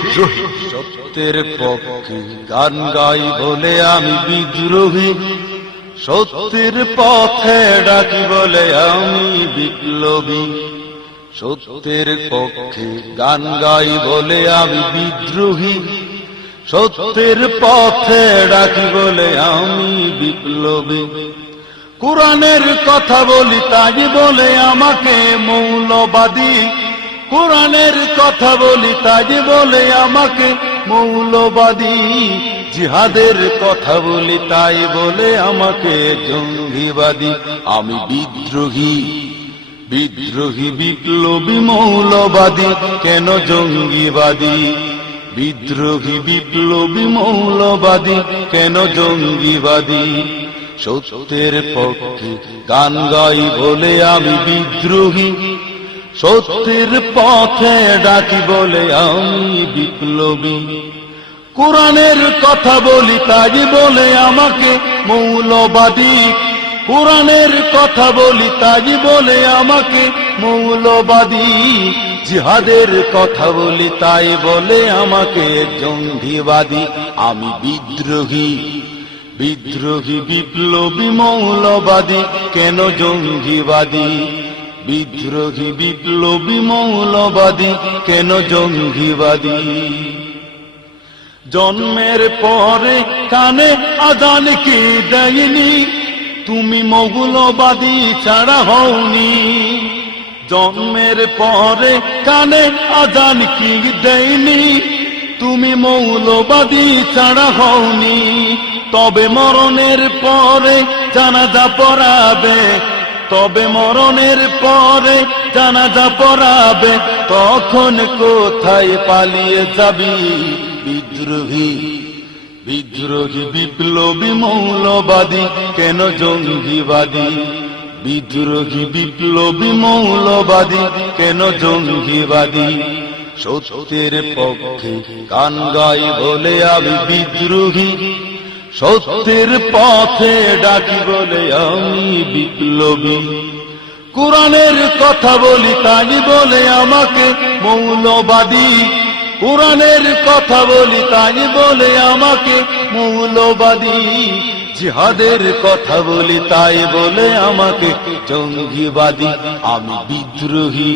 বিদ্রোহী। সত্যের পক্ষে গান গাই বলে আমি বিদ্রোহী, সত্যের পথে ডাকি বলে আমি বিপ্লবী। সত্যের পক্ষে গান গাই বলে আমি বিদ্রোহী, সত্যের পথে ডাকি বলে আমি বিপ্লবী। কোরআনের কথা বলি তাই বলে আমাকে মৌলবাদী, কোরআনের কথা বলি তাই বলে আমাকে মৌলবাদী। জিহাদের কথা বলি তাই বলে আমাকে জঙ্গিবাদী। আমি বিদ্রোহী, বিদ্রোহী বিপ্লবী মৌলবাদী, কেন জঙ্গিবাদী? বিদ্রোহী বিপ্লবী মৌলবাদী, কেন জঙ্গিবাদী? সত্যের পক্ষে গান গাই বলে আমি বিদ্রোহী, সত্যের পথে ডাকি বলে আমি বিপ্লবী। কোরআনের কথা বলি তাই বলে আমাকে মৌলবাদী, কোরআনের কথা বলি তাই বলে আমাকে মৌলবাদী। জিহাদের কথা বলি তাই বলে আমাকে জঙ্গিবাদী। আমি বিদ্রোহী, বিদ্রোহী বিপ্লবী মৌলবাদী, কেন জঙ্গিবাদী? বিদ্রোহী বিপ্লবী মৌলবাদী, কেন জঙ্গিবাদী? জন্মের পরে কানে আজান কি দেয়নি, তুমি মৌলবাদী ছাড়া হওনি। জন্মের পরে কানে আজান কি দেয়নি, তুমি মৌলবাদী ছাড়া হওনি। তবে মরণের পরে জানাজা পড়াবে, তবে মরণের পরে জানাজা পড়াবে, তখন কোথায় পালিয়ে যাবি? বিদ্রোহী, বিদ্রোহী বিপ্লবী মৌলবাদী, কেন জঙ্গিবাদী? বিদ্রোহী বিপ্লবী মৌলবাদী, কেন জঙ্গিবাদী? সত্যের পক্ষে গান গাই বলে আমি বিদ্রোহী, সত্যের পথে ডাকি বলে আমি বিপ্লবী। কোরআনের কথা বলি তাই বলে আমাকে মৌলবাদী, কোরআনের কথা বলি তাই বলে আমাকে মৌলবাদী। জিহাদের কথা বলি তাই বলে আমাকে জঙ্গিবাদী। আমি বিদ্রোহী,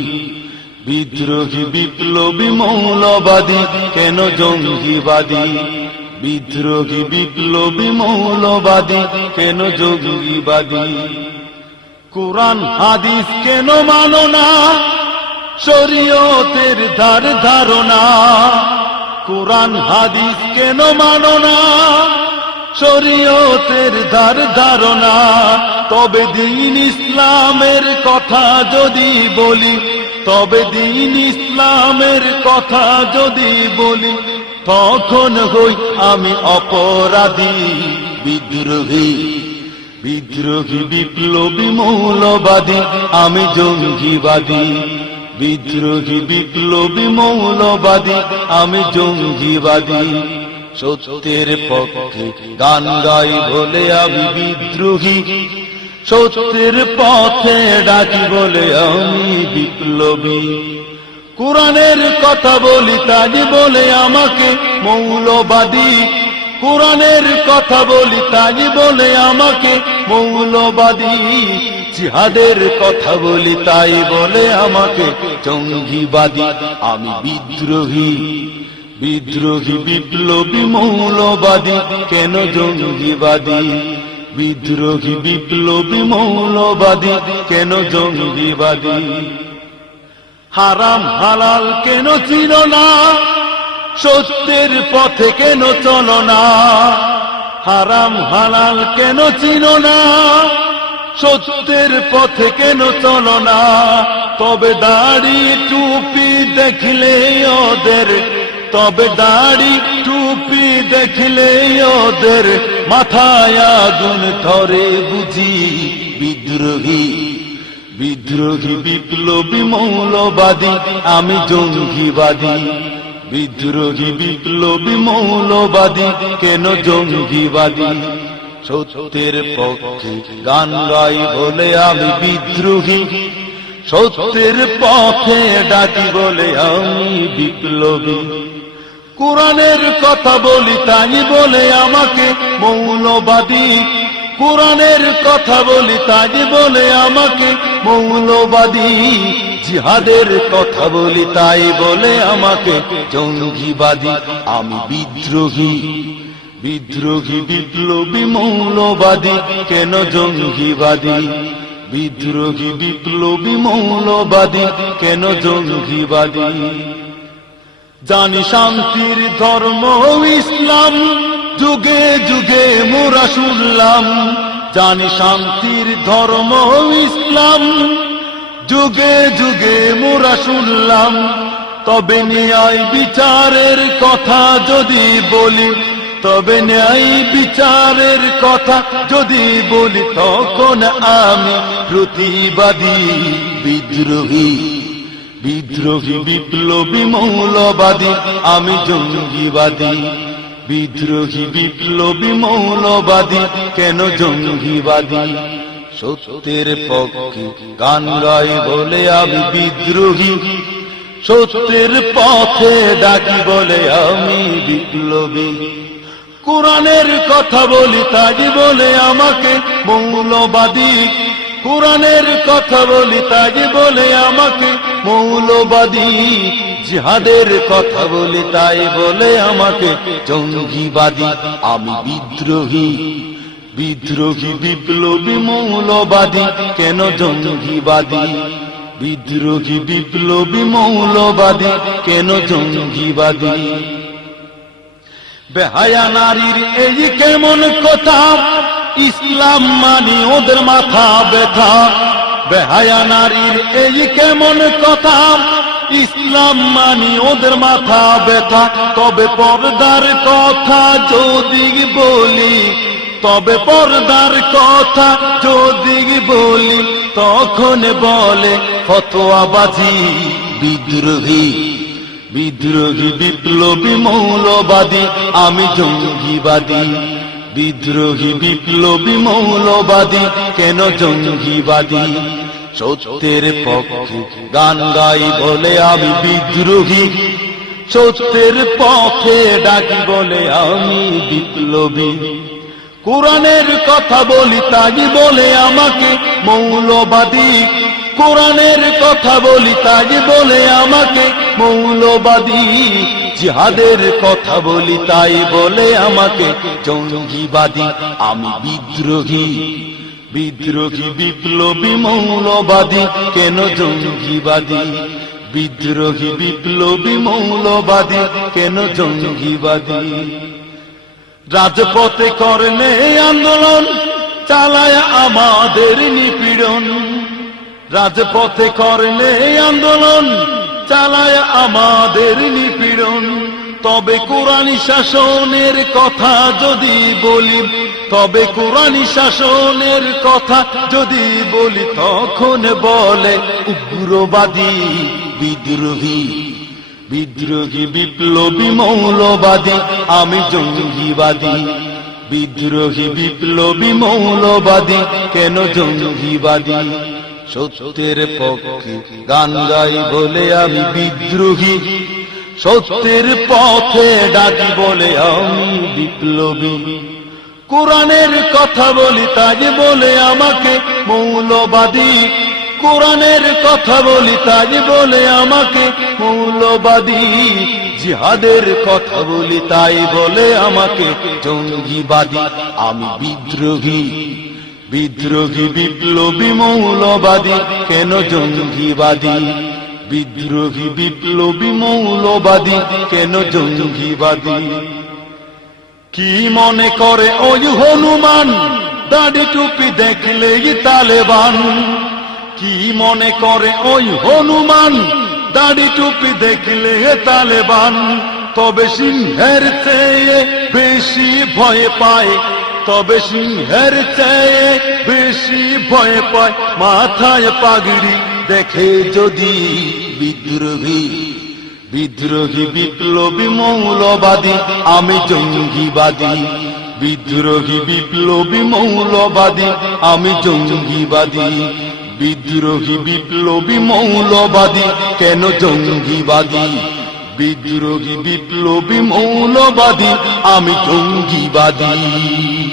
বিদ্রোহী বিপ্লবী মৌলবাদী, কেন জঙ্গিবাদী? বিদ্রোহী বিপ্লবী মৌলবাদী, কেন জঙ্গিবাদী? কোরআন হাদিস কেন মানো না, শরীয়তের ধারণা? কোরআন হাদিস কেন মানো না, শরীয়তের ধারণা? তবে দ্বীন ইসলামের কথা যদি বলি, তবে দ্বীন ইসলামের কথা যদি বলি, তখন হই আমি অপরাধী। বিদ্রোহী, বিদ্রোহী বিপ্লবী মৌলবাদী, আমি জঙ্গিবাদী। বিদ্রোহী বিপ্লবী মৌলবাদী, আমি জঙ্গিবাদী। সত্যের পক্ষে গান গাই বলে আমি বিদ্রোহী, সত্যের পথে ডাকি বলে আমি বিপ্লবী। কোরআনের কথা বলি তাই বলে আমাকে মৌলবাদী, কোরআনের কথা বলি তাই বলে আমাকে মৌলবাদী। জিহাদের কথা বলি তাই বলে আমাকে জঙ্গিবাদী। আমি বিদ্রোহী, বিদ্রোহী বিপ্লবী মৌলবাদী, কেন জঙ্গিবাদী? বিদ্রোহী বিপ্লবী মৌলবাদী, কেন জঙ্গিবাদী? হারাম হালাল কেন চিনো না, সত্যের পথে কেন চলো না? হারাম হালাল কেন চিনো না, সত্যের পথে কেন চলো না? তবে দাড়ি টুপি দেখলে ওদের, তবে দাড়ি টুপি দেখলে ওদের মাথায় আগুন ধরে বুঝি। বিদ্রোহী, বিদ্রোহী বিপ্লবী মৌলবাদী, আমি জঙ্গিবাদী। বিদ্রোহী বিপ্লবী মৌলবাদী, কেন জঙ্গিবাদী? সত্যের পক্ষে গান গাই বলে আমি বিদ্রোহী, সত্যের পথে ডাকি বলে আমি বিপ্লবী। কোরআনের কথা বলি তাই বলে আমাকে মৌলবাদী, কোরআনের কথা বলি তাই বলে আমাকে মৌলবাদী, জিহাদের কথা বলি তাই বলে আমাকে জঙ্গিবাদী। আমি বিদ্রোহী, বিদ্রোহী বিপ্লবী মৌলবাদী, কেন জঙ্গিবাদী? বিদ্রোহী বিপ্লবী মৌলবাদী, কেন জঙ্গিবাদী? জানি শান্তির ধর্ম ইসলাম, যুগে যুগে মোরা শুনলাম। জানি শান্তির ধর্ম ইসলাম, যুগে যুগে মোরা শুনলাম। তবে ন্যায় বিচারের কথা যদি বলি, তবে ন্যায় বিচারের কথা যদি বলি, তখন আমি প্রতিবাদী, বিদ্রোহী, বিদ্রোহী বিপ্লবী মৌলবাদী, আমি জঙ্গিবাদী। বিদ্রোহী বিপ্লবী মৌলবাদী, কেন জঙ্গিবাদী? সত্যের পক্ষে গান গাই বলে আমি বিদ্রোহী, সত্যের পথে ডাকি বলে আমি বিপ্লবী। কোরআনের কথা বলি তাই বলে আমাকে মৌলবাদী, কোরআনের কথা বলি তাই বলে আমাকে মৌলবাদী, জিহাদের কথা বলি তাই বলে আমাকে জঙ্গিবাদী। আমি বিদ্রোহী, বিদ্রোহী বিপ্লবী মৌলবাদী, কেন জঙ্গিবাদী? বিদ্রোহী বিপ্লবী মৌলবাদী, কেন জঙ্গিবাদী? বেহায়া নারীর এই কেমন কথা, ইসলাম মানি ওদের মাথা ব্যথা। বেহায়া নারীর এই কেমন কথা, ইসলাম মানি ওদের মাথা ব্যথা। তবে পর্দার কথা যদি বলি, তবে পর্দার কথা যদি বলি, তখন বলে ফতোয়াবাজি। বিদ্রোহী, বিদ্রোহী বিপ্লবী মৌলবাদী, আমি জঙ্গিবাদী। বিদ্রোহী বিপ্লবী মৌলবাদী, কেন জঙ্গিবাদী? সত্যের পক্ষে গান গাই বলে আমি বিদ্রোহী, সত্যের পথে ডাকি বলে আমি বিপ্লবী। কোরআনের কথা বলি তাই বলে আমাকে মৌলবাদী, কোরআনের কথা বলি তাই বলে আমাকে মৌলবাদী, জিহাদের কথা বলি তাই বলে আমাকে জঙ্গিবাদী। আমি বিদ্রোহী, বিদ্রোহী বিপ্লবী মৌলবাদী, কেন জঙ্গিবাদী? বিদ্রোহী বিপ্লবী মৌলবাদী, কেন জঙ্গিবাদী? রাজপথে করলে আন্দোলন, চালায় আমাদের নিপীড়ন। রাজপথে করলে আন্দোলন, চালায় আমাদের নিপীড়ন। তবে কোরআনী শাসনের কথা যদি বলি, তবে কোরআনী শাসনের কথা যদি বলি, তখন বলে উগ্রবাদী। বিদ্রোহী, বিদ্রোহী বিপ্লবী মৌলবাদী, আমি জঙ্গিবাদী। বিদ্রোহী বিপ্লবী মৌলবাদী, কেন জঙ্গিবাদী? সত্যের পক্ষে গান গাই বলে আমি বিদ্রোহী, সত্যের পথে ডাকি বলে আমি বিপ্লবী। কোরআনের কথা বলি তাই বলে আমাকে মৌলবাদী, কোরআনের কথা বলি তাই বলে আমাকে মৌলবাদী, জিহাদের কথা বলি তাই বলে আমাকে জঙ্গিবাদী। আমি বিদ্রোহী, বিদ্রোহী বিপ্লবী মৌলবাদী, কেন জঙ্গিবাদী? বিদ্রোহী বিপ্লবী মৌলবাদী, কেন জঙ্গিবাদী? কি মনে করে ওই হনুমান, দাড়ি টুপি দেখলেই তালেবান? কি মনে করে ওই হনুমান, দাড়ি টুপি দেখলে তালেবান? তবে সিংহের চেয়ে বেশি ভয় পায়, তবে সিংহের চেয়ে বেশি ভয় পায় মাথায় পাগড়ি দেখে যদি বিদ্রোহী। বিদ্রোহী বিপ্লবী মৌলবাদী, আমি জঙ্গিবাদী। বিদ্রোহী বিপ্লবী মৌলবাদী, আমি জঙ্গিবাদী। বিদ্রোহী বিপ্লবী মৌলবাদী, কেন জঙ্গিবাদী? বিদ্রোহী বিপ্লবী মৌলবাদী আমি জঙ্গিবাদী।